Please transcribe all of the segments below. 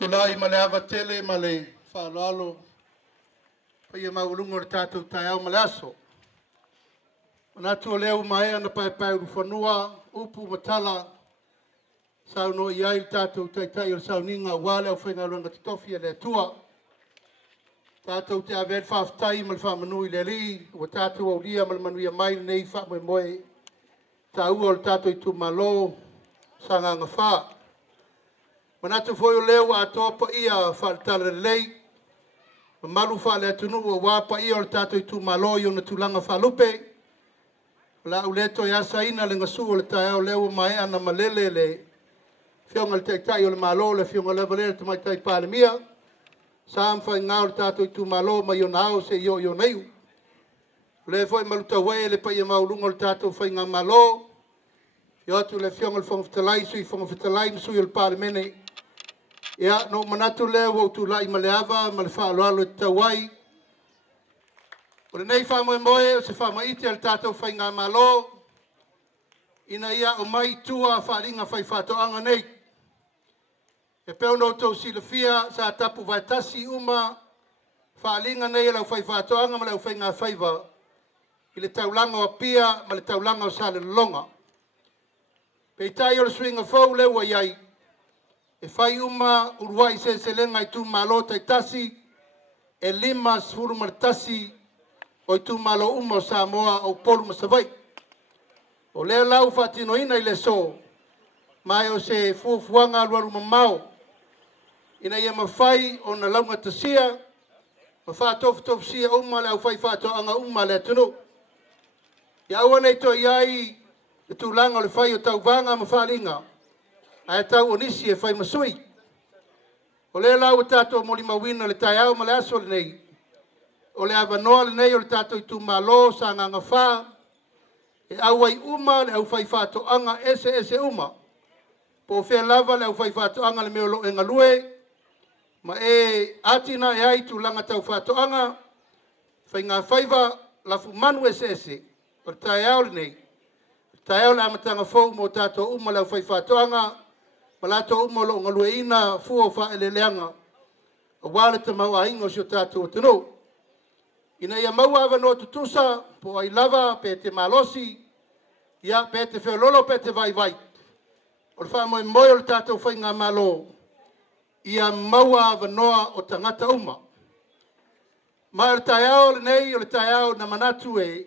Ulua'i ma le avatele ma le whaaloalo. Paia maulungo le tātou tai au ma le aso. Manatu o leo mai ana pai uruwhanua, upu matala. Sau no i ai le tātou tai o sau ninga wale au whainga runga titofi e le tua. Tātou te aver whaftai ma le whamanu i le li. Ua tātou au lia ma le manuia mai nei whamoe moe. Tā ua o le tātou Itumālō Sagaga wha. Manatu foi o leo a topa ia whaatala lei. Mamalu wha le atunu o wapa ia o le tātou Itumālō i o na tulanga whalupe. La uleto ya saina le ngasu o le tae o leo mai ana malele le fionga le teitai o le malo le fionga le valere te mai tai Palemia. Sam fai ngau le tātou Itumālō mai o nao se io neiu. Le foi maluta wei le pai e maulungo le tātou fai ngā malo. Io atu le fionga le whangawhitalai sui whangawhitalai msui o le Palemene. Ia no manatu leo o Ulua'i ma le ava ma le whaaloalo e tauai. O le nei whamoe moe o se whamaiti al tātou whai ngā malo. Ina ia o mai tua wharinga whai whatoanga nei. E peo no tau silafia sa tapu vai tasi uma wharinga nei lau whai whatoanga ma lau whai ngā whaiva. I le taulanga o pia ma le taulanga o sale longa. Pei tai o le swinga fau leu ai ai. E whai uma Ulua'i Seleselega Itumālō tai tasi. E lima sfuru martasi. O Itumālō uma o Samoa o polu masavai. O lea lau whatinoina i le so. Mai o se fuafuanga aluaru mamau. Ina ia mawhai o na launga tasia. Ma whatofu sia uma le au whai whatoanga uma le atunu. Ia aua nei to iai e tūlanga o le whai o tau vanga ma whalinga. Ai tau o nisi e whai masui. O lea lau tato molimauina le tai au ma le aso le nei. O le avanoa le nei o le tātou Itumālō Sagaga wha. E auai uma le au whai whatoanga ese uma. Po whea lava le au whai whatoanga le meo lo e ngalue. Ma e atina e ai tūlanga tau whatoanga. Faigāfaiva lafumanu ese. O le tai au le nei. Tai au le amatanga fau mo tātou uma le au whai whatoanga. Ma latou uma lo ngalueina fua whaele leanga. A wale te mau a ingo si o tātou o tino. Ina ia maua avanoa tutusa, po ai lava, pe te malosi, ia pe te whiololo, pe te vai. O le wha moe moe o le tātou whai ngā malo, ia maua avanoa o tangata uma. Ma o le tai ao le nei, o le tai ao na manatu e,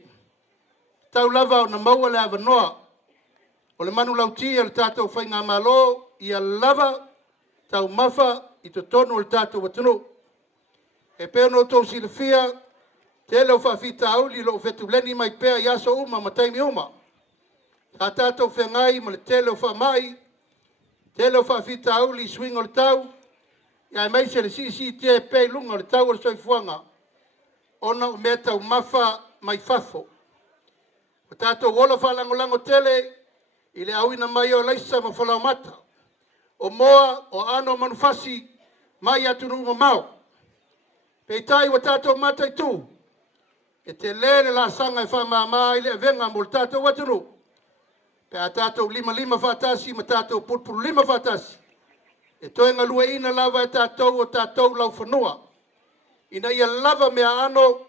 tau lava o na maua le avanoa. O le manu lauti o le tātou whai ngā malo, ia lava, tau mafa, i to tonu o le tātou watunu. E peo no tau silafia, te leo whawhita auli lo whetuleni mai pēr i aso uma ma taimi uma. Tā tātou whengai ma le te leo whamai, te leo whawhita auli swingo le tau, ia mai se le sisi te pēr lunga le tau o le soifuanga, ona o mea tau mafa mai whafo. O tātou wola whalangolango tele, i le auina mai o leisa ma whalau mata, o moa o ano manufasi mai atunu mamau. Peitai wa tātou matai tū, e te lele la sanga e whamama i le venga mo le tātou watunu. Pe a tātou lima whatasi ma tātou pulpulu lima whatasi. E toi ngā lueina lava e tātou o tātou lau whanua. Ina ia lava mea ano,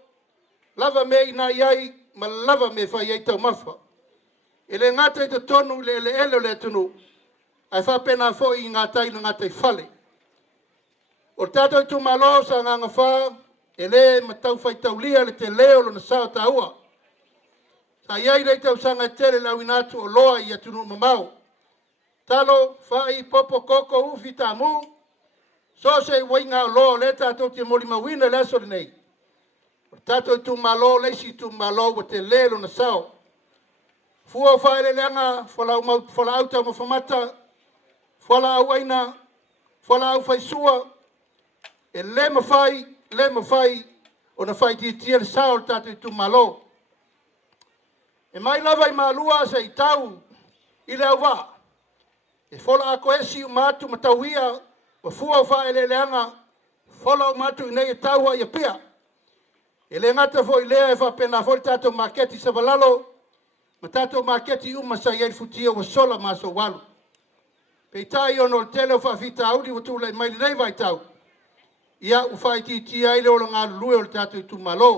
lava mea ina iai, ma lava mea whai ei tau mafa. E le ngata i te tonu le ele tunu, ai whapena fo i ngatai na ngatai whale. O tātou Itumālō Sagaga wha, e le matau whai tau lia le te leo lo na sao taua. Sa iai rei tau sanga e tere lau inatu o loa i atunu mamau. Talo, whai, popo, koko, ufi, tamu. So se wainga o loa le tātou te molimauina le aso le nei. O tātou Itumālō, leisi Itumālō wa te leo lo na sao. Fua o whaere leanga, whala au tau mawhamata, whala au aina, whala au whai sua, e le mawhai, o na whai tia le sao le tātou Itumālō. E mai lava i maalua se i tau, i le au wā. E whala ako esi o mātu matauia, wa fua o whaere leanga, whala o mātu i nei e taua i a pia. E le ngata fo i lea e whapena fo i tātou maketi sa valalo, ma tātou maketi uma sa iei futia wa sola maso walu. Peitai ono tele o whawhita auri o tūlai mai nei vai tau. Ia u whaiti ai leo ngā lue o le tātou Itumālō.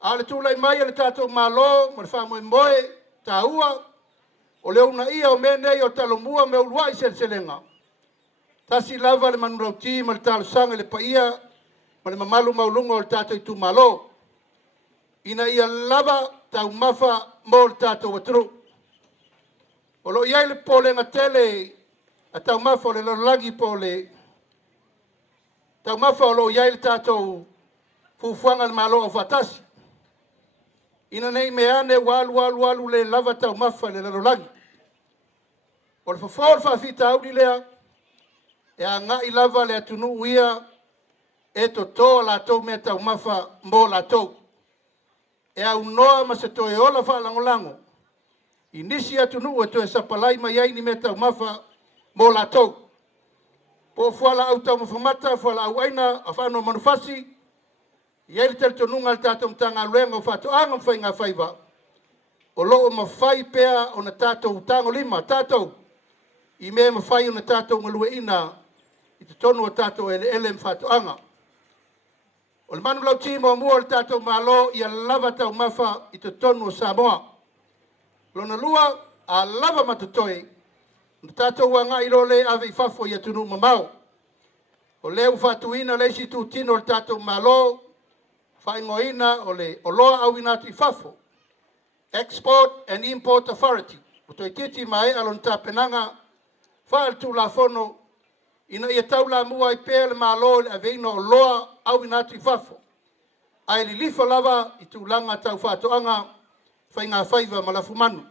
A le tūlai mai le tātou mālō, ma le whamoe moe, tā ua, o leo na ia o menei o talomua me Ulua'i Seleselega. Tasi lava le manurauti ma le talosanga le paia, ma le mamalu maulunga o le tātou Itumālō. Ina ia lava tau mafa mo le tātou waturu. O lo iai le pole ngatele a tau mafa o le lalolagi pole. Tau mafa o lo iai le tātou fufuanga le malo o fatasi. Ina nei meane walu le lava tau mafa le lalolagi. O le fafol fafita audi lea, e a ngai lava le atunu uia, e to toa latou mea tau mafa mo latou. E a unoa ma se toe ola wha langolango. I nisi atunu e toe sapalai mai ai ni mea tau mafa mo latou. Po fuala au tau mawhamata, fuala au aina, a whanau manufasi, i eiri tele tonunga le tātou mtanga luenga o whato anga faigāfaiva. O loo mawhai pea o na tātou utango lima, tātou. I mea mawhai o na tātou Ulua'i i te tonu o tātou ele mwhato anga. O le manu lau tima o mua o le tātou mālō i a lava tau mafa i te tonu o Samoa. Lona lua a lava matatoe, na tātou wanga i lole ave i fafo i atunu mamau. O leu whatuina leisi tu tino o le tātou mālō, faingoina o le o loa au inatu i fafo. Export and Import Authority. O toi titi mai alon tāpenanga, whaal tu la fono, ina ia tau la mua i pēle mālō le aveina o loa au inatu i fafo. Ai li lifa lava i tu langa tau whatoanga, faigāfaiva ma lafumanu.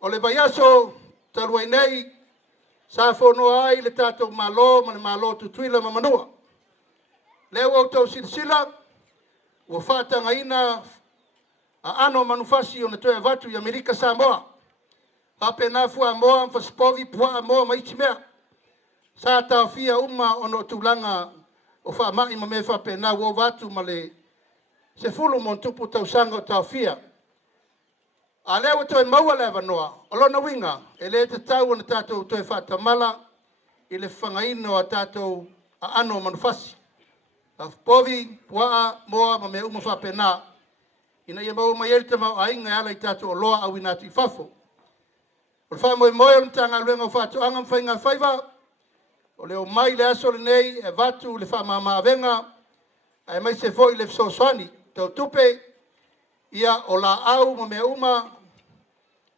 O le vai aso taluai nei, sa fonoa ai le tātou mālō ma le mālō tutuila ma manua. Leo au tau silasila, ua whātanga ina a ano manufasi o na toe vatu i Amerika Samoa. Kapena fua moa mfaspovi pua moa maiti mea. Sa tawhia uma o no tūlanga o whaamai ma me whapena ua vatu ma le se fulu mon tupu tausanga o tawhia. A leo toi maua lewa noa, o lona winga, e le te tau o na tātou toi whatamala i le whangaino a tātou a ano manufasi. A povi pua moa ma me uma whapena. Ina ia mau mai elita mau ainga ala i tātou o loa au inatu i fafo. O le whamoe moe o ntanga luenga o whātoanga faigāfaiva, o leo mai le aso le nei e vatu le whamama avenga, ai mai se foi le fsoswani, tau tupe, ia o la au ma mea uma,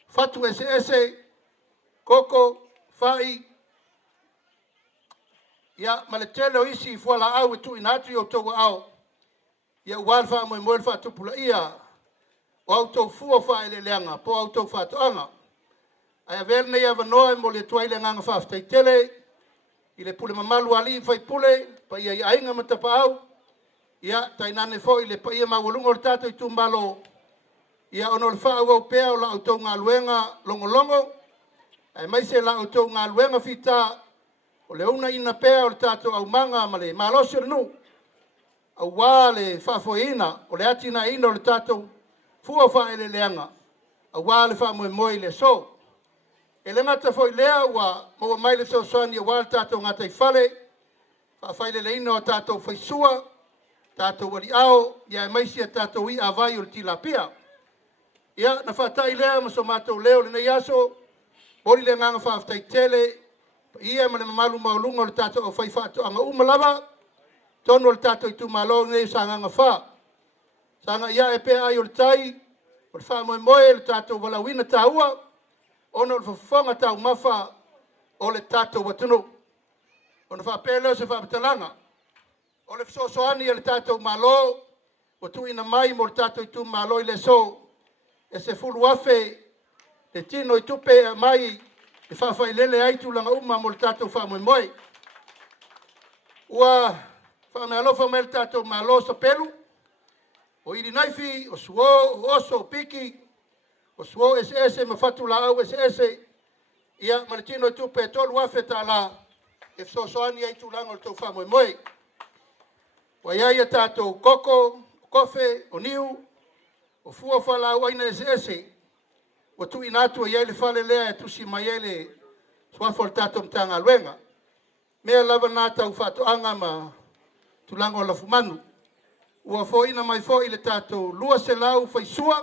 fatu ese, koko, fai, ia ma le tele o isi i fua la au e tu inatu i o tau au, ia ualfa mo moe fa tupula ia o auto fu fa ele leanga po auto fa toanga ai averne ia vanoa mo le tuaile nganga fa ftai tele ile pule mamalu ali fai pule pa ia ainga matapa au ia tainane fo ile pa ia mawulungo le tato Itumālō ia ono le fa o pea o la auto nga luenga longo ai mai se la auto nga luenga fita o le una ina pea o le tato au manga ma le maloso nu a wale fafoina o le atina ina o le tātou fua whaele leanga a wale whamoe moe le so e le ngata foi lea ua maua mai le soani a wale tātou ngata i whale whaile le ina o tātou whaisua tātou wali ao ia e maisi a tātou i awai o le tilapia ia na whatai lea ma so mātou leo le nei aso mori le nganga whaftai tele ia ma le mamalu maulunga o le tātou au whaifato anga umalava tono le tātou Itumālō nei sanganga wha. Sanga ia e pea ai o le tai, o le wha moe moe le tātou walawina tāua, ono le whawhonga tāu mafa o le tātou watunu. Ono wha pēa leo se whapatalanga. O le wsosoani e le tātou Mālō, o tu ina mai mo le tātou Itumālō i le so, e se fulu afe, le tino i tupe mai, e whawhailele aitu langa uma mo le tātou wha moe moe. Ua, whame alofa mai le tātou Mālō sa pelu, o iri naifi, o suo, o oso, o piki, o suo ese ma fatu la au ese, ia maletino i tupe tolu afe tā la, e fsosoani ai tūlanga o le tau whamoe moe. Wa ia ia tātou koko, o kofe, o niu, o fua whala au aina ese, o tu inatu a iai le whale lea e tusi mai ele Suafo le tātou mtanga luenga. Mea lava nā tau whātoanga ma tulango o lafumanu. Ua foina mai fo i le tātou lua se lau whaisua,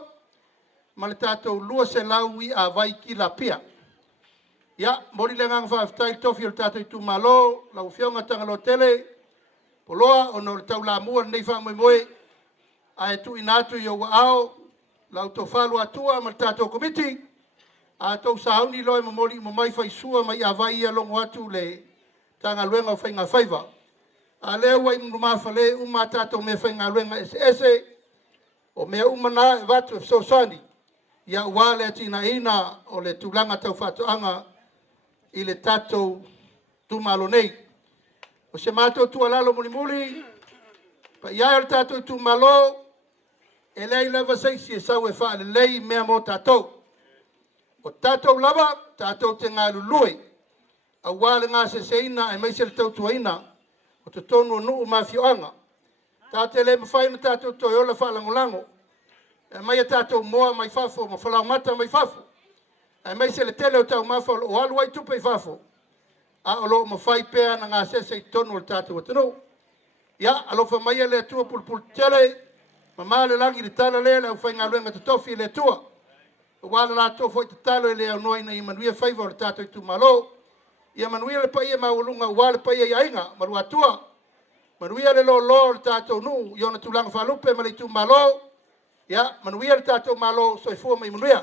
ma le tātou lua se lau i a vai ki la pia. Ia, mori le ngang whaaftai tofi o le tātou Itumālō, lau whionga tangalo tele, poloa o no le tau la mua nei wha moe moe, a e tu inatu i o ao, lau to whalu atua ma le tātou komiti, a tau sauni loe ma mori mo mai whaisua mai a vai ia longo atu le tanga luenga o faigāfaiva. A leo wai mnumafa le uma tātou me whainga luenga ese, o mea umana e watu e fsosani, ia wale atina ina o le tūlanga tau whātoanga i le tātou tūmalo nei. O se mātou tualalo muli muli, pa ia le tātou tūmalo, e lei lava seisi e sau e wha le lei mea mo tātou. O tātou lava, tātou te ngā lului, a wale ngā seseina e maise le tau tuaina, o te tonu o nuu mafioanga. Tāte le mawhai na tātou toi ola whalangolango, e mai a tātou moa mai fafo, ma whalau mata mai fafo. E mai se le tele o tau mafo, o alu ai tupe fafo. A alo mawhai pēa na ngā sese i tonu o le tātou o tanu. Ia, alo wha mai le atua pulpul tele, ma maa le langi le tala le au whai ngā luenga te tofi le atua. O wala la tofo i te talo e le au noa ina i manuia whaiva o le tātou Itumālō. Ia manuia le paia maulunga, wale paia i ainga, maru atua. Manuia le lo le tātou nu, i ona tūlanga whalupe ma le Itumālō. Ia, manuia le tātou malo soifua mai manuia.